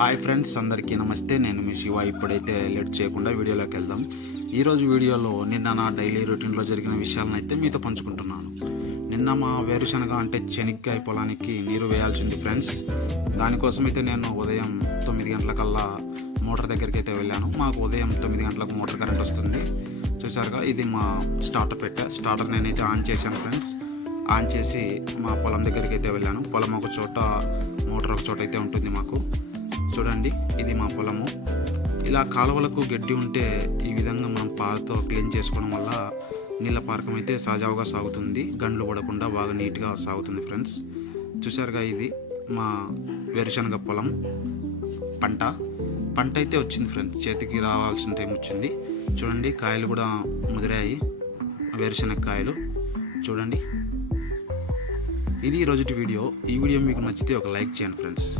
Hi friends, అందరికీ నమస్తే. నేను మీ శివ. ఇప్పుడైతే లేట్ చేయకుండా వీడియోలోకి వెళ్దాం. ఈరోజు వీడియోలో నిన్న నా డైలీ రొటీన్లో జరిగిన విషయాలను అయితే మీతో పంచుకుంటున్నాను. నిన్న మా వేరుశనగ అంటే చెనిక్కాయ పొలానికి నీరు వేయాల్సింది ఫ్రెండ్స్. దానికోసం అయితే నేను ఉదయం 9 గంటలకల్లా మోటార్ దగ్గరికి అయితే వెళ్ళాను. మాకు ఉదయం 9 గంటలకు మోటార్ కరెంట్ వస్తుంది. చూసారుగా, ఇది మా స్టార్టర్ పెట్టా. స్టార్టర్ నేనైతే ఆన్ చేశాను ఫ్రెండ్స్. ఆన్ చేసి మా పొలం దగ్గరికి అయితే వెళ్ళాను. పొలం ఒక చోట, మోటార్ ఒక చోట అయితే ఉంటుంది మాకు. చూడండి, ఇది మా పొలము. ఇలా కాలువలకు గడ్డి ఉంటే ఈ విధంగా మనం పారతో క్లీన్ చేసుకోవడం వల్ల నీళ్ళ పారకం అయితే సజావుగా సాగుతుంది. గండ్లు పడకుండా బాగా నీట్గా సాగుతుంది ఫ్రెండ్స్. చూసారుగా, ఇది మా వేరుశనగ పొలం పంట అయితే వచ్చింది ఫ్రెండ్స్. చేతికి రావాల్సిన టైం వచ్చింది. చూడండి, కాయలు కూడా ముదిరాయి, వేరుశనగ కాయలు. చూడండి, ఇది ఈరోజు వీడియో. ఈ వీడియో మీకు నచ్చితే ఒక లైక్ చేయండి ఫ్రెండ్స్.